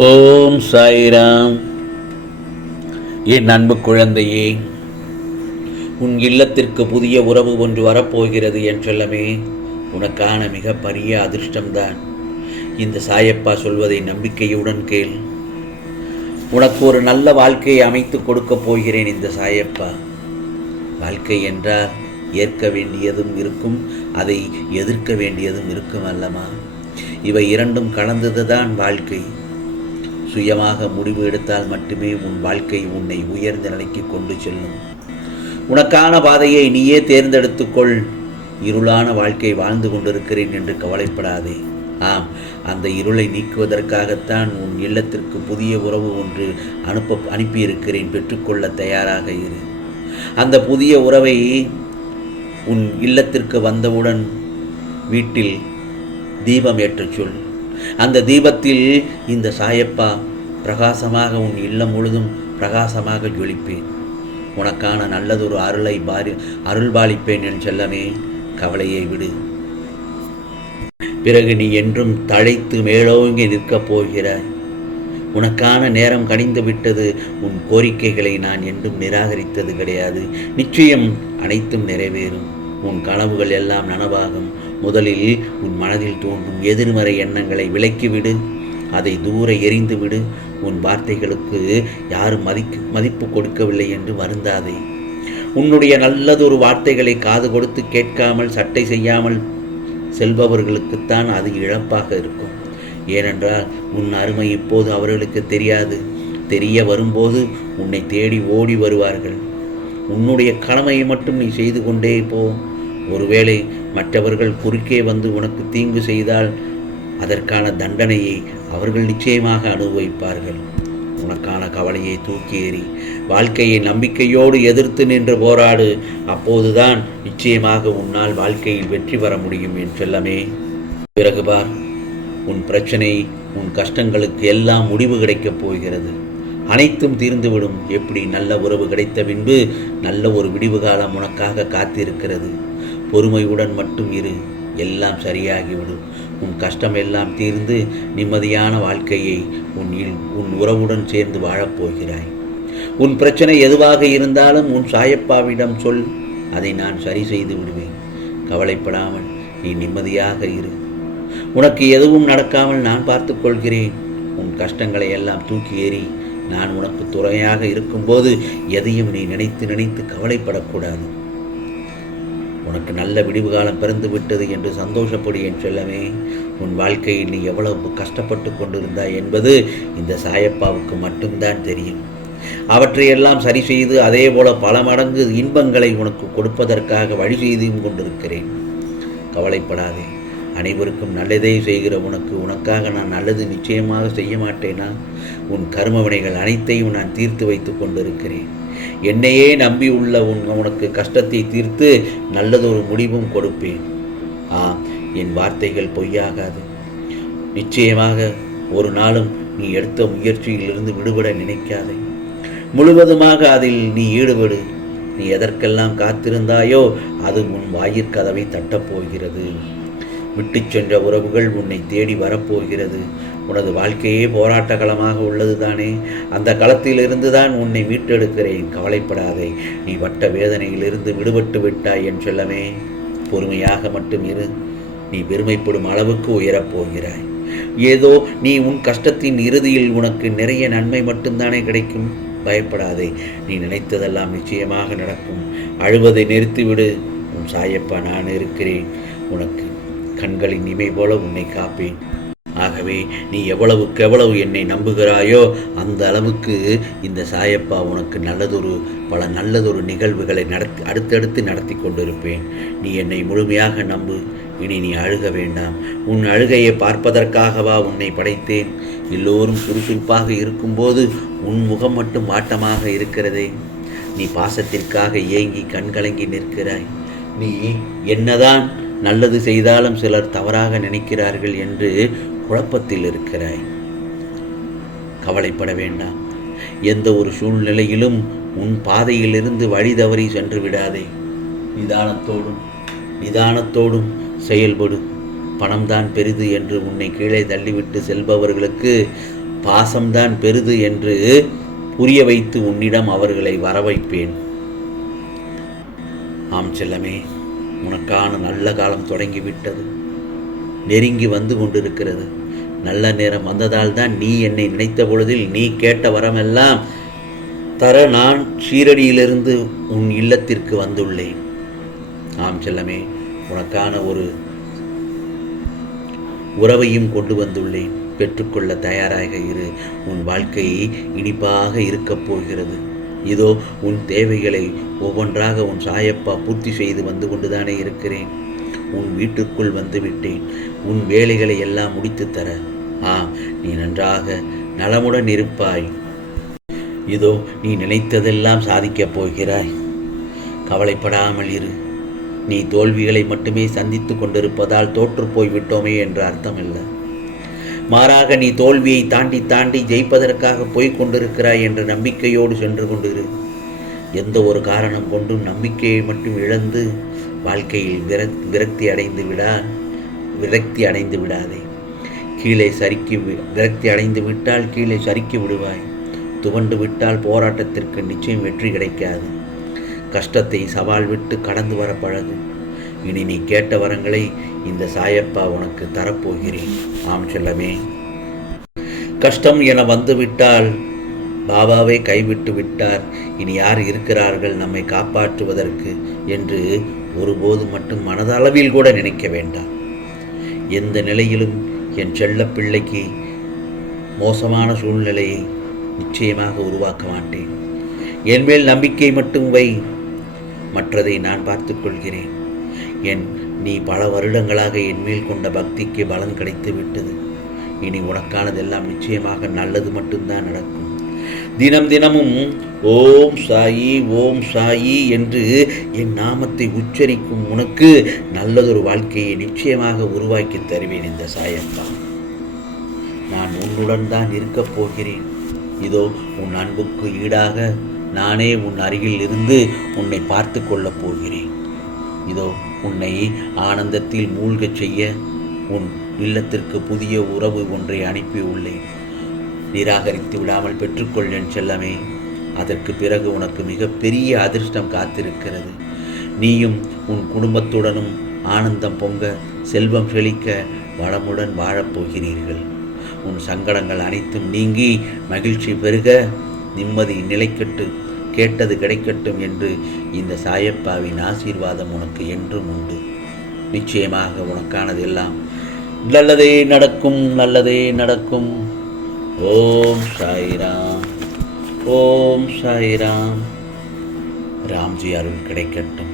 ஓம் சாய்ராம். என் அன்பு குழந்தையே உன் இல்லத்திற்கு புதிய உறவு ஒன்று வரப்போகிறது என்றெல்லாமே உனக்கான மிக பெரிய அதிர்ஷ்டம்தான். இந்த சாயப்பா சொல்வதை நம்பிக்கையுடன் கேள். உனக்கு ஒரு நல்ல வாழ்க்கையை அமைத்து கொடுக்கப் போகிறேன் இந்த சாயப்பா. வாழ்க்கை என்றால் ஏற்க வேண்டியதும் இருக்கும் அதை எதிர்க்க வேண்டியதும் இருக்கும் அல்லமா இவை இரண்டும் கலந்தது தான் வாழ்க்கை. சுயமாக முடிவு எடுத்தால் மட்டுமே உன் வாழ்க்கை உன்னை உயர்ந்த நிலைக்கு கொண்டு செல்லும். உனக்கான பாதையை நீயே தேர்ந்தெடுத்துக்கொள். இருளான வாழ்க்கை வாழ்ந்து கொண்டிருக்கிறேன் என்று கவலைப்படாதே. ஆம் அந்த இருளை நீக்குவதற்காகத்தான் உன் இல்லத்திற்கு புதிய உறவு ஒன்று அனுப்ப அனுப்பியிருக்கிறேன். பெற்றுக்கொள்ள தயாராக இரு. அந்த புதிய உறவை உன் இல்லத்திற்கு வந்தவுடன் வீட்டில் தீபம் ஏற்றச் சொல். அந்த தீபத்தில் இந்த சாயப்பா பிரகாசமாக உன் இல்லம் முழுதும் பிரகாசமாக ஜொலிப்பேன். உனக்கான நல்லதொரு அருளை பாரி அருள்பாலிப்பேன் என் செல்லமே கவலையை விடு. பிறகு நீ என்றும் தழைத்து மேலோங்கி நிற்கப் போகிறாய் உனக்கான நேரம் கனிந்து விட்டது உன் கோரிக்கைகளை நான் என்றும் நிராகரித்தது கிடையாது. நிச்சயம் அனைத்தும் நிறைவேறும். உன் கனவுகள் எல்லாம் நனவாகும். முதலில் உன் மனதில் தோன்றும் எதிர்மறை எண்ணங்களை விலக்கிவிடு. அதை தூர எரிந்துவிடு உன் வார்த்தைகளுக்கு யாரும் மதிக்கு மதிப்பு கொடுக்கவில்லை என்று வருந்தாதே. உன்னுடைய நல்லதொரு வார்த்தைகளை காது கொடுத்து கேட்காமல் சட்டை செய்யாமல் செல்பவர்களுக்குத்தான் அது இழப்பாக இருக்கும். ஏனென்றால் உன் அருமை இப்போது அவர்களுக்கு தெரியாது. தெரிய வரும்போது உன்னை தேடி ஓடி வருவார்கள். உன்னுடைய கடமையை மட்டும் நீ செய்து கொண்டே போ. ஒருவேளை மற்றவர்கள் குறுக்கே வந்து உனக்கு தீங்கு செய்தால் அதற்கான தண்டனையை அவர்கள் நிச்சயமாக அனுபவிப்பார்கள். உனக்கான கவலையை தூக்கி எறி வாழ்க்கையை நம்பிக்கையோடு எதிர்த்து நின்று போராடு. அப்போதுதான் நிச்சயமாக உன்னால் வாழ்க்கையில் வெற்றி பெற முடியும் என் சொல்லமே. பிறகு பார் உன் பிரச்சனை உன் கஷ்டங்களுக்கு எல்லாம் முடிவு கிடைக்கப் போகிறது. அனைத்தும் தீர்ந்துவிடும். எப்படி நல்ல உறவு கிடைத்த பின்பு நல்ல ஒரு விடிவு காலம் உனக்காக காத்திருக்கிறது. பொறுமையுடன் மட்டும் இரு. எல்லாம் சரியாகிவிடும். உன் கஷ்டம் எல்லாம் தீர்ந்து நிம்மதியான வாழ்க்கையை உன் உன் உறவுடன் சேர்ந்து வாழப்போகிறாய் உன் பிரச்சனை எதுவாக இருந்தாலும் உன் சாயப்பாவிடம் சொல். அதை நான் சரி செய்து விடுவேன். கவலைப்படாமல் நீ நிம்மதியாக இரு. உனக்கு எதுவும் நடக்காமல் நான் பார்த்து கொள்கிறேன். உன் கஷ்டங்களை எல்லாம் தூக்கி ஏறி நான் உனக்கு துறையாக இருக்கும்போது எதையும் நீ நினைத்து நினைத்து கவலைப்படக்கூடாது. உனக்கு நல்ல விடிவு காலம் பிறந்து விட்டது என்று சந்தோஷப்படு என் செல்லமே. உன் வாழ்க்கையில் நீ எவ்வளவு கஷ்டப்பட்டு கொண்டிருந்தாய் என்பது இந்த சாயப்பாவுக்கு மட்டும்தான் தெரியும். அவற்றையெல்லாம் சரி செய்து அதே போல பல மடங்கு இன்பங்களை உனக்கு கொடுப்பதற்காக வழி செய்தும் கொண்டிருக்கிறேன். கவலைப்படாதே. அனைவருக்கும் நல்லதே செய்கிற உனக்கு உனக்காக நான் நல்லது நிச்சயமாக செய்ய மாட்டேனா? உன் கர்மவினைகள் அனைத்தையும் நான் தீர்த்து வைத்து கொண்டிருக்கிறேன். என்னையே நம்பி உள்ள உன் உனக்கு கஷ்டத்தை தீர்த்து நல்லதொரு முடிவும் கொடுப்பேன். ஆம் என் வார்த்தைகள் பொய்யாகாது. நிச்சயமாக ஒரு நாளும் நீ எடுத்த முயற்சியிலிருந்து விடுபட நினைக்காதே. முழுவதுமாக அதில் நீ ஈடுபடு. நீ எதற்கெல்லாம் காத்திருந்தாயோ அது உன் வாயிற்கதவை தட்டப்போகிறது விட்டு சென்ற உறவுகள் உன்னை தேடி வரப்போகிறது. உனது வாழ்க்கையே போராட்ட களமாக உள்ளது தானே. அந்த களத்திலிருந்து தான் உன்னை மீட்டெடுக்கிறேன். கவலைப்படாதே. நீ வட்ட வேதனையிலிருந்து விடுபட்டு விட்டாய் என் செல்லமே. பொறுமையாக மட்டும் இரு. நீ பெருமைப்படும் அளவுக்கு உயரப் போகிறாய். ஏதோ நீ உன் கஷ்டத்தின் இறுதியில் உனக்கு நிறைய நன்மை மட்டும்தானே கிடைக்கும். பயப்படாதே. நீ நினைத்ததெல்லாம் நிச்சயமாக நடக்கும். அழுவதை நிறுத்திவிடு. உன் சாயப்பா நான் இருக்கிறேன். உனக்கு கண்களின் இமை போல உன்னை காப்பேன். ஆகவே நீ எவ்வளவுக்கு எவ்வளவு என்னை நம்புகிறாயோ அந்த அளவுக்கு இந்த சாயப்பா உனக்கு நல்லதொரு பல நல்லதொரு நிகழ்வுகளை நடத்தி அடுத்தடுத்து நடத்தி கொண்டிருப்பேன். நீ என்னை முழுமையாக நம்பு. இனி நீ அழுக வேண்டாம். உன் அழுகையை பார்ப்பதற்காகவா உன்னை படைத்தேன். எல்லோரும் சுறுசுறுப்பாக இருக்கும்போது உன் முகம் மட்டும் ஆட்டமாக இருக்கிறதே. நீ பாசத்திற்காக ஏங்கி கண்கலங்கி நிற்கிறாய். நீ என்னதான் நல்லது செய்தாலும் சிலர் தவறாக நினைக்கிறார்கள் என்று குழப்பத்தில் இருக்கிறாய். கவலைப்பட வேண்டாம். எந்த ஒரு சூழ்நிலையிலும் உன் பாதையிலிருந்து வழி தவறி சென்று விடாதே. நிதானத்தோடும் நிதானத்தோடும் செயல்படு. பணம்தான் பெரிது என்று உன்னை கீழே தள்ளிவிட்டு செல்பவர்களுக்கு பாசம்தான் பெரிது என்று புரிய வைத்து உன்னிடம் அவர்களை வரவைப்பேன். ஆம் செல்லமே. உனக்கான நல்ல காலம் தொடங்கிவிட்டது. நெருங்கி வந்து கொண்டிருக்கிறது. நல்ல நேரம் வந்ததால் தான் நீ என்னை நினைத்த பொழுதில் நீ கேட்ட வரமெல்லாம் தர நான் ஷீரடியிலிருந்து உன் இல்லத்திற்கு வந்துள்ளேன். ஆம் செல்லமே உனக்கான ஒரு உறவையும் கொண்டு வந்துள்ளேன். பெற்றுக்கொள்ள தயாராக இரு. உன் வாழ்க்கை இனிப்பாக இருக்கப் போகிறது. இதோ உன் தேவைகளை ஒவ்வொன்றாக உன் சாயப்பா பூர்த்தி செய்து வந்து கொண்டுதானே இருக்கிறேன். உன் வீட்டுக்குள் வந்து விட்டேன். உன் வேலைகளை எல்லாம் முடித்து தர. ஆ நீ நன்றாக நலமுடன் இருப்பாய். இதோ நீ நினைத்ததெல்லாம் சாதிக்கப் போகிறாய். கவலைப்படாமல் இரு. நீ தோல்விகளை மட்டுமே சந்தித்து கொண்டிருப்பதால் தோற்று போய்விட்டோமே என்ற இல்லை மாறாக நீ தோல்வியை தாண்டி தாண்டி ஜெயிப்பதற்காக போய்க் கொண்டிருக்கிறாய் என்ற நம்பிக்கையோடு சென்று கொண்டிரு. எந்த ஒரு காரணம் கொண்டும் நம்பிக்கையை மட்டும் இழந்து வாழ்க்கையில் விரக் விரக்தி அடைந்து விடா விரக்தி அடைந்து விடாதே. கீழே சறுக்கி வி- விரக்தி அடைந்து விட்டால் கீழே சறுக்கி விடுவாய். துவண்டு விட்டால் போராட்டத்திற்கு நிச்சயம் வெற்றி கிடைக்காது. கஷ்டத்தை சவால் விட்டு கடந்து வர பழகு. இனி நீ கேட்ட வரங்களை இந்த சாயப்பா உனக்கு தரப்போகிறேன். ஆம் செல்லமே. கஷ்டம் என வந்துவிட்டால் பாபாவை கைவிட்டு விட்டார். இனி யார் இருக்கிறார்கள் நம்மை காப்பாற்றுவதற்கு என்று ஒருபோது மட்டும் மனதளவில் கூட நினைக்க வேண்டாம். எந்த நிலையிலும் என் செல்ல பிள்ளைக்கு மோசமான சூழ்நிலையை நிச்சயமாக உருவாக்க மாட்டேன். என் மேல் நம்பிக்கை மட்டும் வை. மற்றதை நான் பார்த்துக்கொள்கிறேன் என் நீ பல வருடங்களாக என் மேல் கொண்ட பக்திக்கு பலன் கிடைத்து விட்டது. இனி உனக்கானதெல்லாம் நிச்சயமாக நல்லது மட்டும்தான் நடக்கும். தினம் தினமும் ஓம் சாயி ஓம் சாயி என்று என் நாமத்தை உச்சரிக்கும் உனக்கு நல்லதொரு வாழ்க்கையை நிச்சயமாக உருவாக்கி தருவேன் இந்த சாயத்தான் நான் உன்னுடன் தான் இருக்கப் போகிறேன். இதோ உன் அன்புக்கு ஈடாக நானே உன் அருகில் இருந்து உன்னை பார்த்து கொள்ளப் போகிறேன். இதோ உன்னை ஆனந்தத்தில் மூழ்கச் செய்ய உன் இல்லத்திற்கு புதிய உறவு ஒன்றை அனுப்பியுள்ளேன். நிராகரித்து விடாமல் பெற்றுக்கொள் என் செல்லமே. அதற்கு பிறகு உனக்கு மிகப்பெரிய அதிர்ஷ்டம் காத்திருக்கிறது. நீயும் உன் குடும்பத்துடனும் ஆனந்தம் பொங்க செல்வம் செழிக்க வளமுடன் வாழப்போகிறீர்கள். உன் சங்கடங்கள் அனைத்தும் நீங்கி மகிழ்ச்சி பெருக நிம்மதி நிலைக்கட்டு கேட்டது கிடைக்கட்டும் என்று இந்த சாயப்பாவின் ஆசீர்வாதம் உனக்கு என்றும் உண்டு. நிச்சயமாக உனக்கானதெல்லாம் நல்லதே நடக்கும் நல்லதே நடக்கும். ஓம் சாய்ராம் ஓம் சாய்ராம். ராம்ஜி அருள் கிடைக்கட்டும்.